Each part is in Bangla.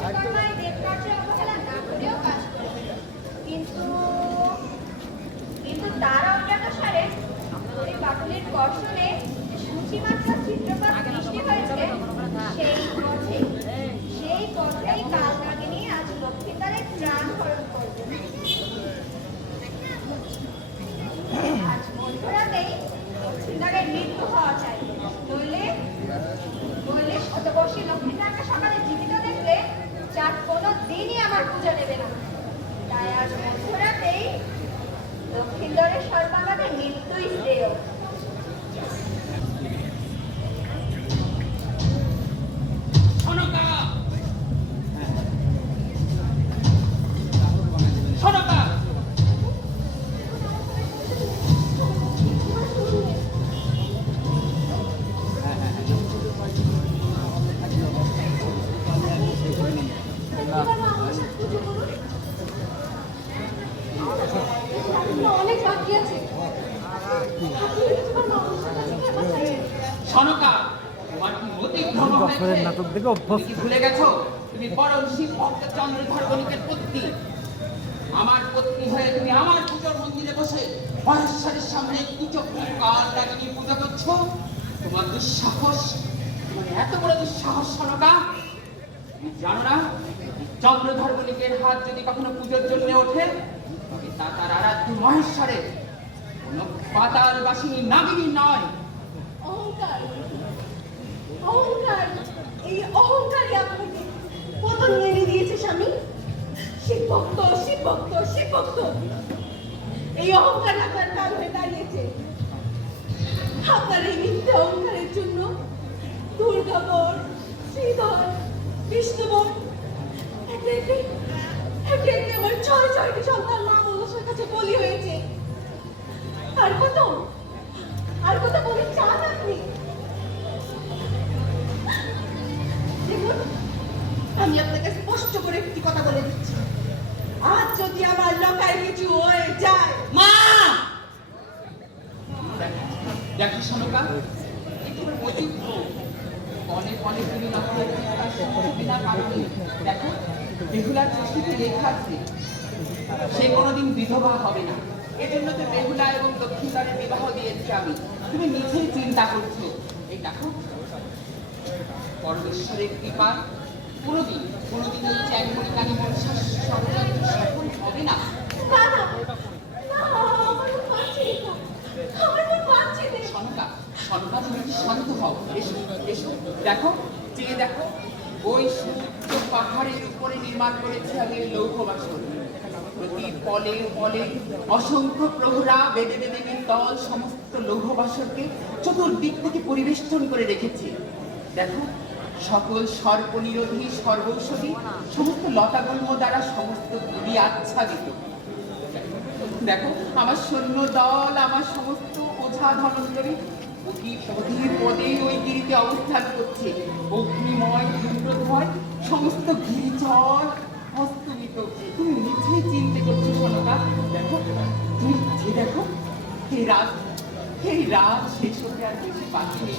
কিন্তু দেবকার্যে অবহেলা না করেও কাজ করেছে কিন্তু কিন্তু তার অজ্ঞাতসারে এই বাটুলির কর্ষণে সূচিমাত্র আর পূজা নেবে সনকা তোমার কি অতিক্রম হয়েছে? নাটক দেখে অভ্যস্ত। ভুলে গেছো? তুমি পরম শিব ভক্ত চন্দ্রধর গণিকের পত্নী। আমার পত্নী হয়ে তুমি আমার পুজোর মন্দিরে বসে মহেশ্বরের সামনে কি কাল লাগিয়ে পূজা করছ? তোমার দুঃসাহস মানে এত বড় দুঃসাহস সনকা। তুমি জানো না চন্দ্রধর গণিকের হাত যদি কখনো পুজোর জন্য ওঠে তবে তা তার আরাধ্য মহেশ্বরের কোনো পাতাল বাসিনী নাগিনী নয়। অহংকার অহংকার, এই অহংকারই আপনাকে পতন এনে দিয়েছে স্বামী। শিব ভক্ত শিব এই অহংকার আপনার কাল হয়ে দাঁড়িয়েছে। আপনার এই মিথ্যে অহংকারের জন্য দুর্গাবর, শ্রীধর, বিষ্ণুবর, একে একে আমার ছয় ছয়টি সন্তান মা মনসার কাছে বলি হয়েছে। আর কত আর কত বলি চান আমি আপনাকে স্পষ্ট করে একটি কথা বলে দিচ্ছি। আজ যদি আমার লকায় কিছু হয়ে যায় মা! দেখো অযোগ্য অনেক অনেক দিন বিনা কারণে দেখো বেহুলার চষ্টিতে লেখা আছে, সে কোনোদিন বিধবা হবে না। এজন্য তো বেহুলা এবং দক্ষিণদ্বারের বিবাহ দিয়েছি আমি। তুমি নিজেই চিন্তা করছ। এই দেখো, পরমেশ্বরের কৃপা কোনোদিন কোনোদিন ষড়যন্ত্র সফল হবে না? সনকা সনকা তুমি শান্ত হও? এসো এসো দেখো চেয়ে দেখো ওই সমুদ্র পাহাড়ের উপরে নির্মাণ করেছে আমি এই লৌহ বাসন প্রতি পলে পলে অসংখ্য প্রহরা বেদে বেদে দল সমস্ত লৌহবাসনকে চতুর্দিক থেকে পরিবেষ্টন করে রেখেছে। দেখো সকল সর্পনিরোধী সর্বৌষধি সমস্ত লতাগুল্ম দ্বারা সমস্ত গুলি আচ্ছাদিত। দেখো, আমার সৈন্য দল আমার সমস্ত ওঝা ধনন্দরী অবস্থান করছে। অগ্নিময় ধূম্রধয় সমস্ত গিরিচর হস্তমিত। তুমি নিজেই চিনতে করছ দেখো, তুমি দেখো, হে রাত হে রাত শেষ হতে আর বেশি বাকি নেই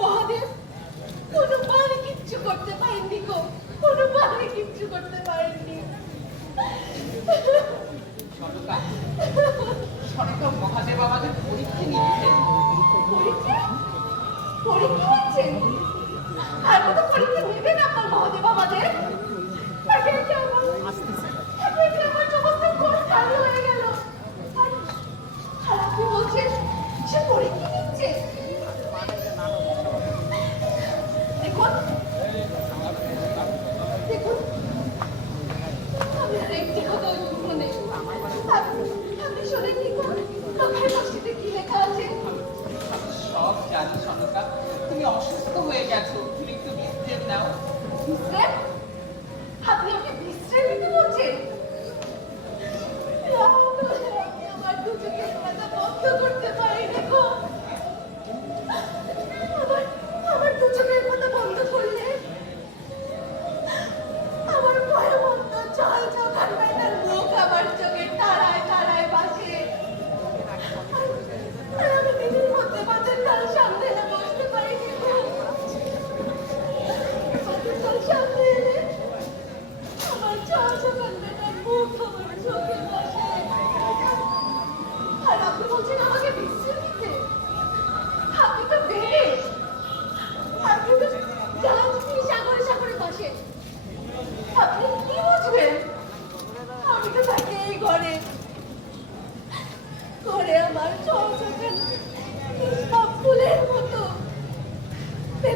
মহাদেব কোনো পারে কিচ্ছু করতে পারেননি গো কোনো পারে কিচ্ছু করতে পারেননি। সনকা সনকা মহাদেব আমাদের পরীক্ষা নিচ্ছেন পরীক্ষা? পরীক্ষা নিচ্ছেন আর কত পরীক্ষা? নিচ্ছে দেখুন। দেখুন। আমি আর একটি কথা আপনি শোনেন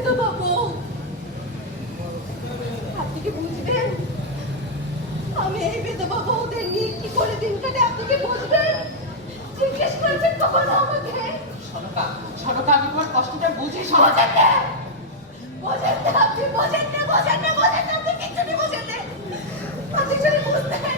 তো বাবু। আপনি কি বুঝবেন? আমি এই বেদবা বউদের নিয়ে কি করে দিন কাটে আপনি কি বুঝবেন? জিজ্ঞেস করেছেন কখনো আমাকে? সরকা আমি তোমার কষ্টটা বুঝি সরকা বোঝেন না আপনি বোঝেন না বোঝেন না বোঝেন না আপনি কিচ্ছুটি বোঝেন না। আপনি যদি বুঝতেন